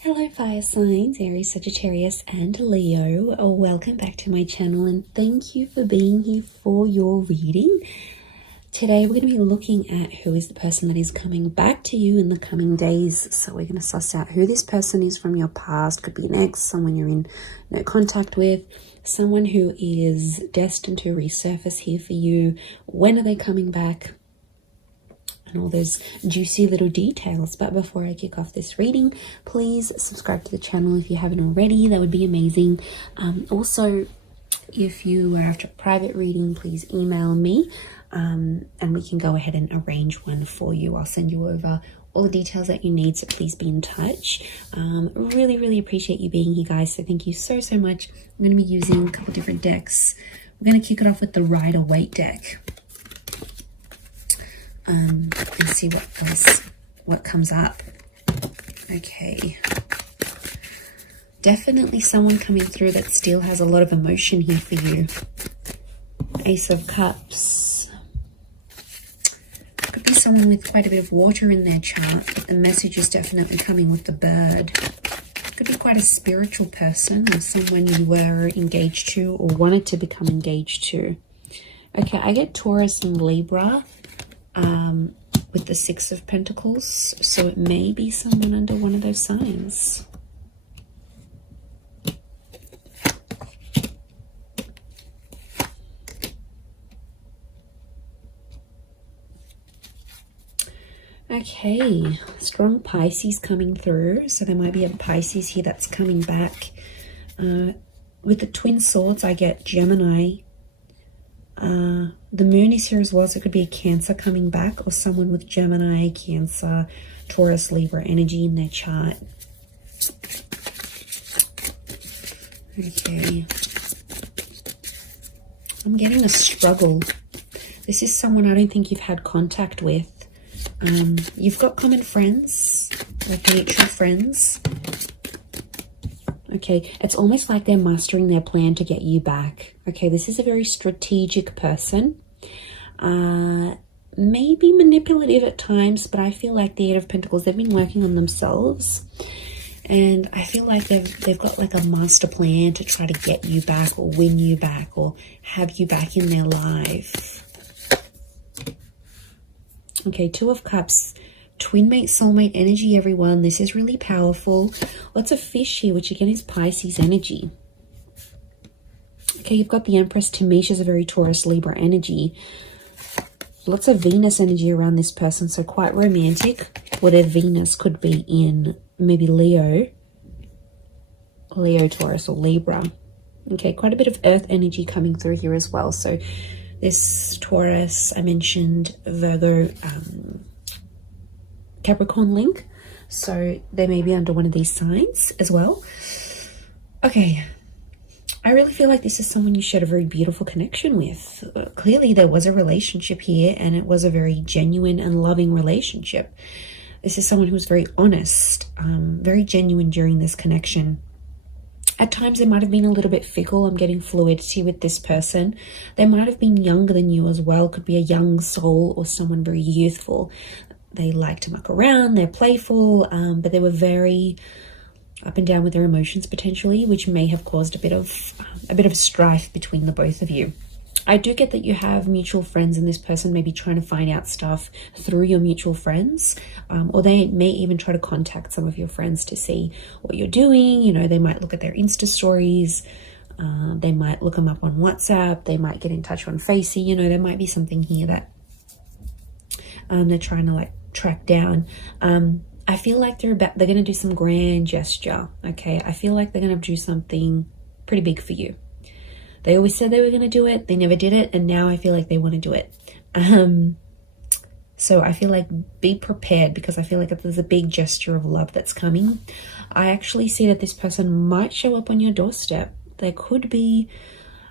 Hello fire signs, Aries, Sagittarius and Leo. Welcome back to my channel and thank you for being here for your reading. Today we're going to be looking at who is the person that is coming back to you in the coming days. So we're going to suss out who this person is from your past. Could be an ex, someone you're in no contact with, someone who is destined to resurface here for you. When are they coming back? And all those juicy little details. But before I kick off this reading, please subscribe to the channel if you haven't already. That would be amazing. Also, if you are after a private reading, please email me and we can go ahead and arrange one for you. I'll send you over all the details that you need, so please be in touch. Really appreciate you being here, guys, so thank you so much. I'm going to be using a couple different decks. We're going to kick it off with the Rider-Waite deck. And see what comes up. Okay. Definitely someone coming through that still has a lot of emotion here for you. Ace of Cups. Could be someone with quite a bit of water in their chart, but the message is definitely coming with the bird. Could be quite a spiritual person or someone you were engaged to or wanted to become engaged to. Okay, I get Taurus and Libra. With the Six of Pentacles, so it may be someone under one of those signs. Okay, strong Pisces coming through, so there might be a Pisces here that's coming back. With the Twin Swords, I get Gemini. The moon is here as well, so it could be a Cancer coming back or someone with Gemini, Cancer, Taurus, Libra energy in their chart. Okay. I'm getting a struggle. This is someone I don't think you've had contact with. You've got common friends, like mutual friends. Okay, it's almost like they're mastering their plan to get you back. Okay, this is a very strategic person. Maybe manipulative at times, but I feel like the Eight of Pentacles, they've been working on themselves. And I feel like they've got like a master plan to try to get you back or win you back or have you back in their life. Okay, Two of Cups. Twin mate, soulmate energy, everyone. This is really powerful. Lots of fish here, which again is Pisces energy. Okay, you've got the Empress. Tamisha is a very Taurus, Libra energy. Lots of Venus energy around this person, so quite romantic. Or their Venus could be in maybe Leo, Taurus, or Libra. Okay, quite a bit of Earth energy coming through here as well. So this Taurus, I mentioned Virgo, Capricorn link, so they may be under one of these signs as well. Okay, I really feel like this is someone you shared a very beautiful connection with. Clearly there was a relationship here and it was a very genuine and loving relationship. This is someone who was very honest, very genuine during this connection. At times they might have been a little bit fickle. I'm getting fluidity with this person. They might have been younger than you as well. Could be a young soul or someone very youthful. They like to muck around, they're playful, but they were very up and down with their emotions potentially, which may have caused a bit of strife between the both of you. I do get that you have mutual friends and this person may be trying to find out stuff through your mutual friends, or they may even try to contact some of your friends to see what you're doing. You know, they might look at their Insta stories, they might look them up on WhatsApp, they might get in touch on Facey. You know, there might be something here that they're trying to like track down. I feel like they're going to do some grand gesture. Okay, I feel like they're going to do something pretty big for you. They always said they were going to do it, they never did it, and now I feel like they want to do it. So I feel like be prepared, because I feel like there's a big gesture of love that's coming. I actually see that this person might show up on your doorstep. There could be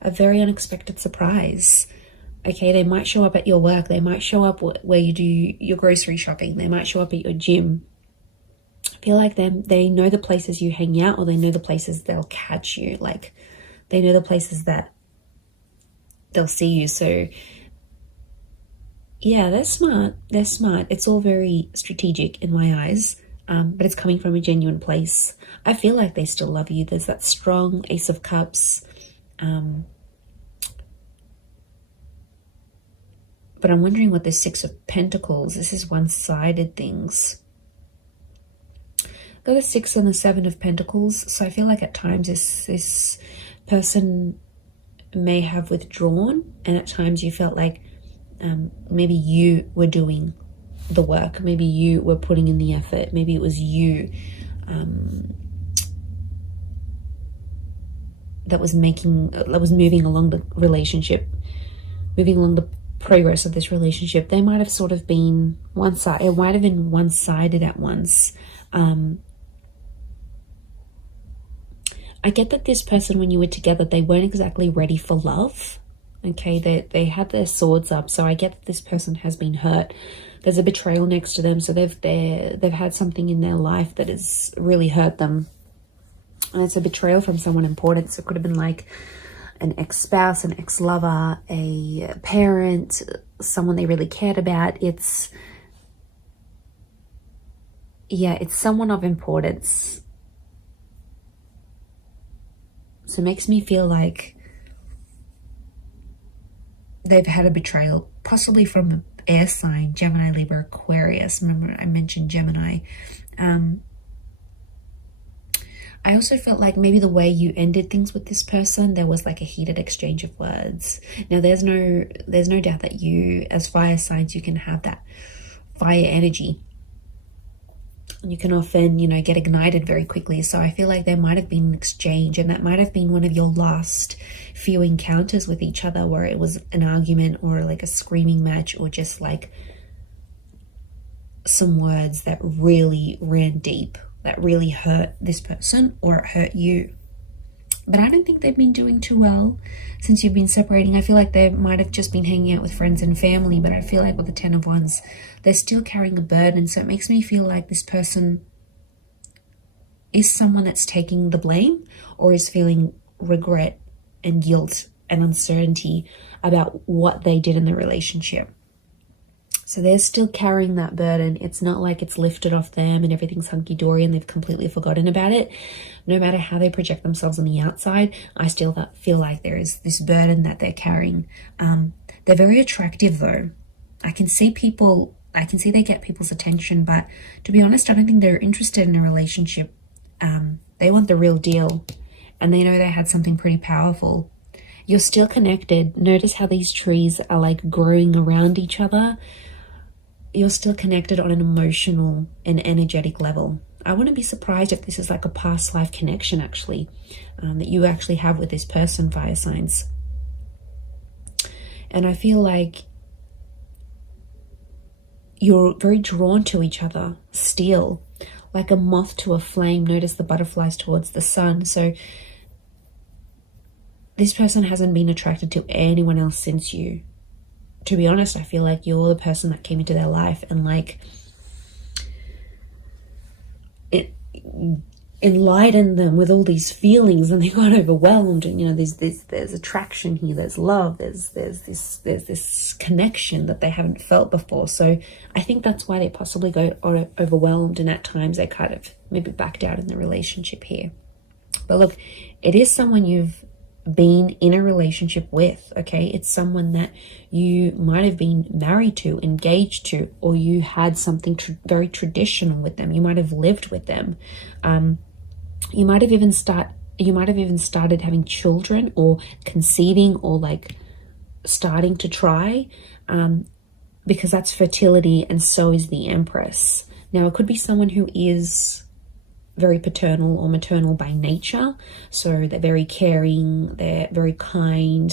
a very unexpected surprise. Okay, they might show up at your work. They might show up where you do your grocery shopping. They might show up at your gym. I feel like they know the places you hang out, or they know the places they'll catch you. Like, they know the places that they'll see you. So, yeah, they're smart. They're smart. It's all very strategic in my eyes. but it's coming from a genuine place. I feel like they still love you. There's that strong Ace of Cups. But I'm wondering what the Six of Pentacles, this is one-sided things. Got the Six and the Seven of Pentacles. So I feel like at times this person may have withdrawn, and at times you felt like maybe you were doing the work. Maybe you were putting in the effort. Maybe it was you that was moving along the relationship, moving along the progress of this relationship. They might have sort of been one-sided. It might have been one-sided at once. I get that this person, when you were together, they weren't exactly ready for love. Okay, they had their swords up. So I get that this person has been hurt. There's a betrayal next to them. So they've had something in their life that has really hurt them. And it's a betrayal from someone important. So it could have been like an ex-spouse, an ex-lover, a parent, someone they really cared about. It's someone of importance. So it makes me feel like they've had a betrayal, possibly from an air sign, Gemini, Libra, Aquarius. Remember I mentioned Gemini. I also felt like maybe the way you ended things with this person, there was like a heated exchange of words. Now there's no doubt that you, as fire signs, you can have that fire energy. You can often, get ignited very quickly. So I feel like there might have been an exchange, and that might have been one of your last few encounters with each other, where it was an argument or like a screaming match, or just like some words that really ran deep, that really hurt this person, or it hurt you. But I don't think they've been doing too well since you've been separating. I feel like they might have just been hanging out with friends and family, but I feel like with the Ten of Wands, they're still carrying a burden. So it makes me feel like this person is someone that's taking the blame, or is feeling regret and guilt and uncertainty about what they did in the relationship. So they're still carrying that burden. It's not like it's lifted off them and everything's hunky-dory and they've completely forgotten about it. No matter how they project themselves on the outside, I still feel like there is this burden that they're carrying. They're very attractive though. I can see they get people's attention, but to be honest, I don't think they're interested in a relationship. They want the real deal, and they know they had something pretty powerful. You're still connected. Notice how these trees are like growing around each other. You're still connected on an emotional and energetic level. I wouldn't be surprised if this is like a past life connection actually, that you actually have with this person, fire signs. And I feel like you're very drawn to each other still, like a moth to a flame. Notice the butterflies towards the sun. So this person hasn't been attracted to anyone else since you. To be honest, I feel like you're the person that came into their life and like it enlightened them with all these feelings, and they got overwhelmed. And there's attraction here, there's love, there's this connection that they haven't felt before. So I think that's why they possibly got overwhelmed, and at times they kind of maybe backed out in the relationship here. But look, it is someone you've been in a relationship with. Okay, it's someone that you might have been married to, engaged to, or you had something very traditional with them. You might have lived with them. You might have even started having children, or conceiving, or like starting to try, because that's fertility, and so is the Empress. Now it could be someone who is very paternal or maternal by nature. So they're very caring, they're very kind,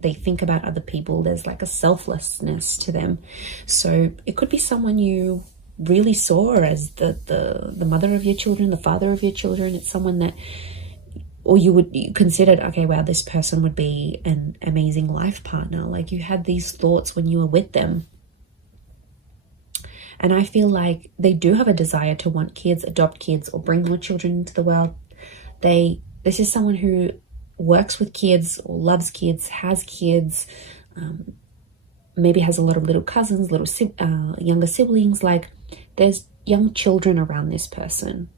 they think about other people. There's like a selflessness to them. So it could be someone you really saw as the mother of your children, the father of your children. It's someone that, or you considered, okay, wow, this person would be an amazing life partner. Like you had these thoughts when you were with them. And I feel like they do have a desire to want kids, adopt kids, or bring more children into the world. This is someone who works with kids, or loves kids, has kids, maybe has a lot of little cousins, younger siblings. Like young children around this person.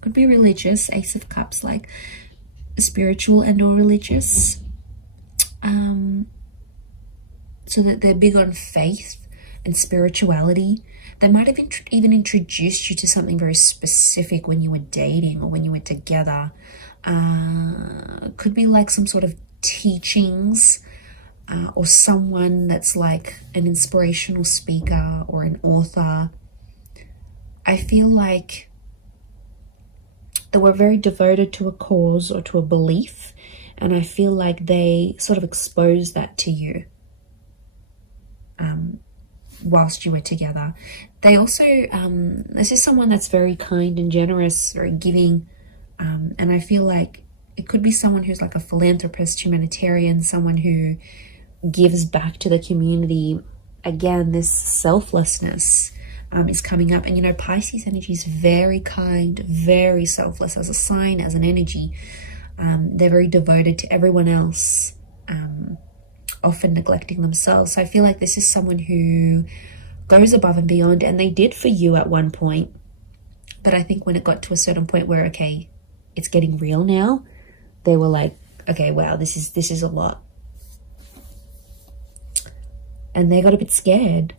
Could be religious, Ace of Cups, like spiritual and or religious. So that they're big on faith and spirituality. They might have even introduced you to something very specific when you were dating or when you were together. Could be like some sort of teachings, or someone that's like an inspirational speaker or an author. I feel like they were very devoted to a cause or to a belief, and I feel like they sort of exposed that to you whilst you were together. They also, this is someone that's very kind and generous, very giving, and I feel like it could be someone who's like a philanthropist, humanitarian, someone who gives back to the community. Again, this selflessness is coming up. And you know, Pisces energy is very kind, very selfless as a sign, as an energy. They're very devoted to everyone else, often neglecting themselves. So I feel like this is someone who goes above and beyond, and they did for you at one point. But I think when it got to a certain point where, okay, it's getting real now, they were like, okay, wow, this is a lot. And they got a bit scared.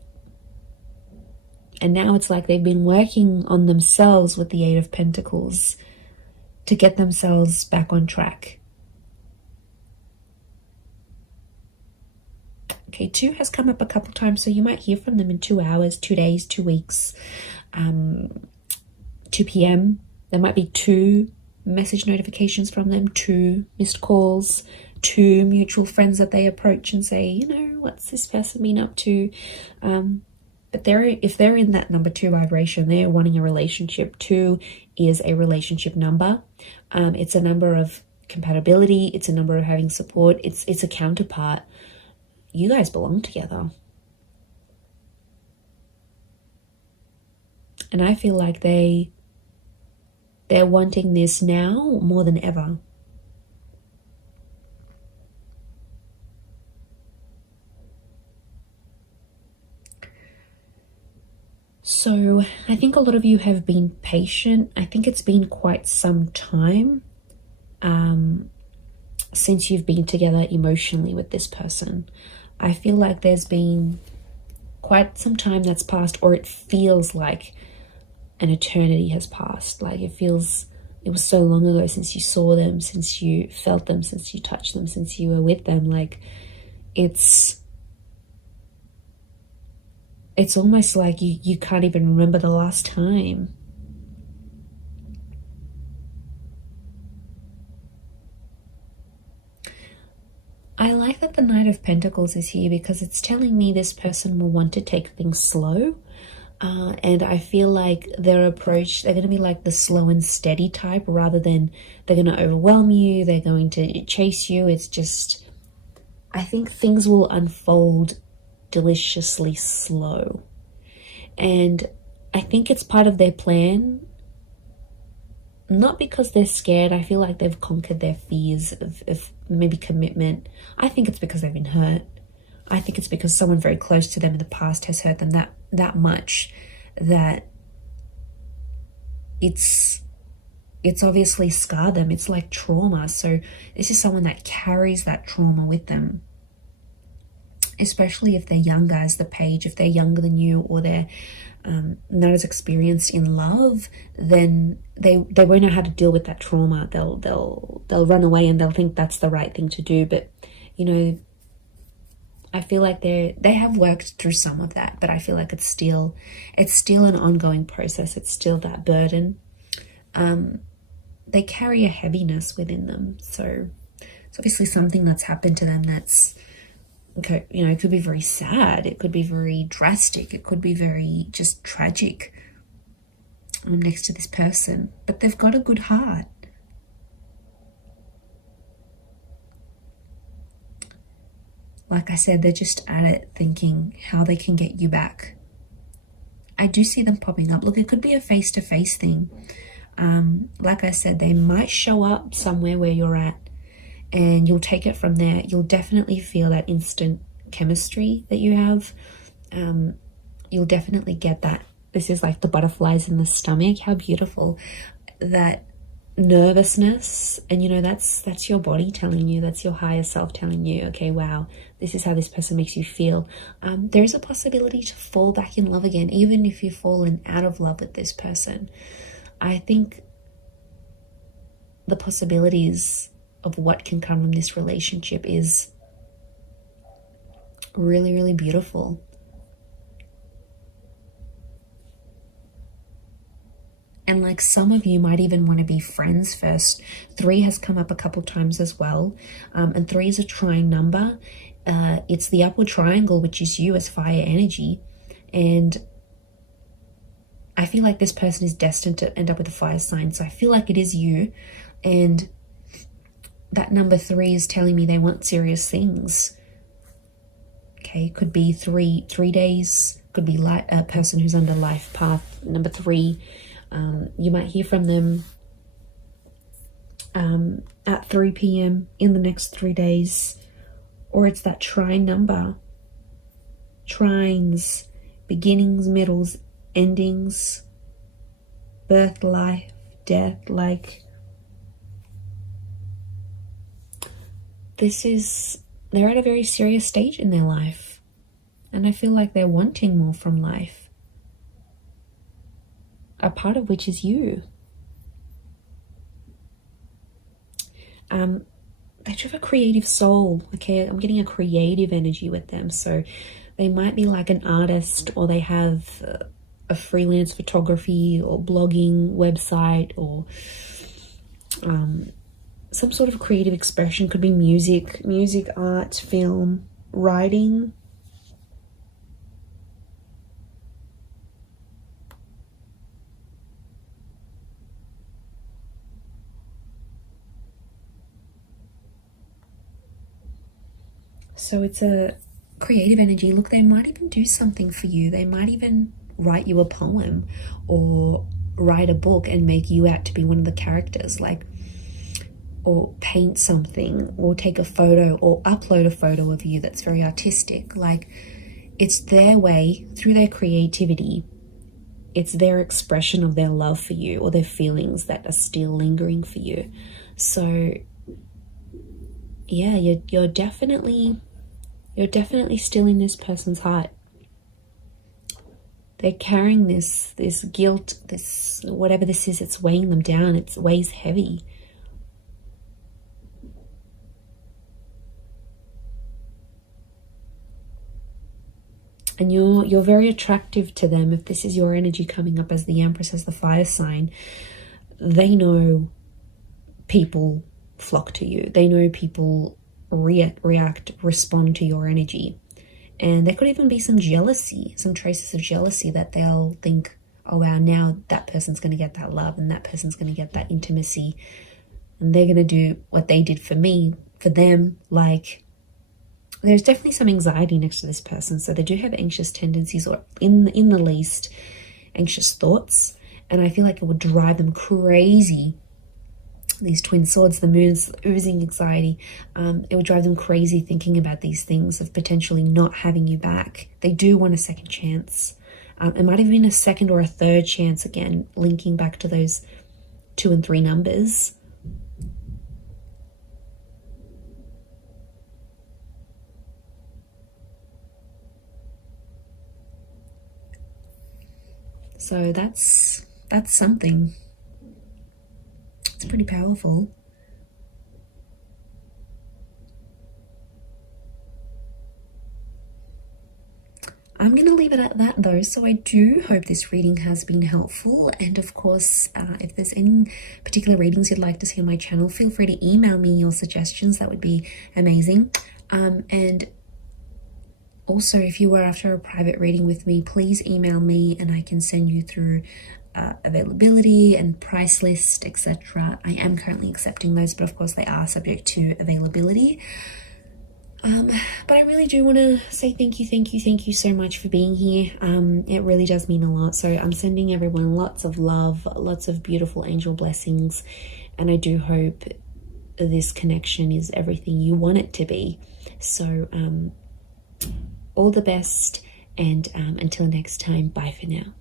And now it's like they've been working on themselves with the Eight of Pentacles to get themselves back on track. Okay, 2 has come up a couple times, so you might hear from them in 2 hours, 2 days, 2 weeks, 2 p.m. There might be 2 message notifications from them, 2 missed calls, 2 mutual friends that they approach and say, you know, what's this person been up to? But if they're in that number 2 vibration, they're wanting a relationship. 2 is a relationship number. It's a number of compatibility. It's a number of having support. It's a counterpart. You guys belong together. And I feel like they're wanting this now more than ever. So I think a lot of you have been patient. I think it's been quite some time since you've been together emotionally with this person. I feel like there's been quite some time that's passed, or it feels like an eternity has passed. Like it was so long ago since you saw them, since you felt them, since you touched them, since you were with them. Like it's almost like you can't even remember the last time. I like that the Knight of Pentacles is here because it's telling me this person will want to take things slow. And I feel like their approach, they're going to be like the slow and steady type rather than they're going to overwhelm you. They're going to chase you. It's just, I think things will unfold deliciously slow. And I think it's part of their plan. Not because they're scared. I feel like they've conquered their fears of maybe commitment. I think it's because they've been hurt. I think it's because someone very close to them in the past has hurt them that much that it's obviously scarred them. It's like trauma. So this is someone that carries that trauma with them. Especially if they're younger as the Page, if they're younger than you, or they're not as experienced in love, then they won't know how to deal with that trauma. They'll run away and they'll think that's the right thing to do. But you know, I feel like they have worked through some of that, but I feel like it's still an ongoing process. It's still that burden. They carry a heaviness within them, so it's obviously something that's happened to them that's, okay, you know, it could be very sad, it could be very drastic, it could be very just tragic next to this person, but they've got a good heart. Like I said, they're just at it thinking how they can get you back. I do see them popping up. Look, it could be a face-to-face thing. Like I said, they might show up somewhere where you're at, and you'll take it from there. You'll definitely feel that instant chemistry that you have. you'll definitely get that. This is like the butterflies in the stomach. How beautiful. That nervousness, and you know, that's your body telling you, that's your higher self telling you, okay, wow, this is how this person makes you feel. There's a possibility to fall back in love again, even if you've fallen out of love with this person. I think the possibilities of what can come from this relationship is really, really beautiful. And like some of you might even want to be friends first. 3 has come up a couple times as well. And 3 is a trine number. It's the upward triangle, which is you as fire energy. And I feel like this person is destined to end up with a fire sign. So I feel like it is you. And that number 3 is telling me they want serious things. Okay, could be 3 days. Could be like a person who's under life path number 3. You might hear from them at 3 p.m. in the next 3 days. Or it's that trine number. Trines, beginnings, middles, endings, birth, life, death. Like, they're at a very serious stage in their life. And I feel like they're wanting more from life. A part of which is you. They have a creative soul. Okay, I'm getting a creative energy with them. So they might be like an artist, or they have a freelance photography or blogging website, or some sort of creative expression. Could be music, art, film, writing. So it's a creative energy. Look, they might even do something for you. They might even write you a poem or write a book and make you out to be one of the characters, like, or paint something, or take a photo, or upload a photo of you that's very artistic. Like, it's their way, through their creativity, it's their expression of their love for you, or their feelings that are still lingering for you. So yeah, you're definitely still in this person's heart. They're carrying this guilt, this whatever this is, it's weighing them down. It weighs heavy. And you're very attractive to them. If this is your energy coming up as the Empress, as the fire sign, they know people flock to you. They know people react, respond to your energy. And there could even be some jealousy, some traces of jealousy, that they'll think, oh wow, now that person's going to get that love, and that person's going to get that intimacy, and they're going to do what they did for me, for them. Like, there's definitely some anxiety next to this person. So they do have anxious tendencies, or in the least anxious thoughts. And I feel like it would drive them crazy. These twin swords, the moon's oozing anxiety. It would drive them crazy thinking about these things of potentially not having you back. They do want a second chance. It might have been a second or a third chance, again, linking back to those 2 and 3 numbers. So that's something. It's pretty powerful. I'm going to leave it at that though. So I do hope this reading has been helpful. And of course, if there's any particular readings you'd like to see on my channel, feel free to email me your suggestions. That would be amazing. And also, if you were after a private reading with me, please email me and I can send you through availability and price list, etc. I am currently accepting those, but of course they are subject to availability. But I really do want to say thank you so much for being here. It really does mean a lot. So I'm sending everyone lots of love, lots of beautiful angel blessings, and I do hope this connection is everything you want it to be. So all the best, And until next time, bye for now.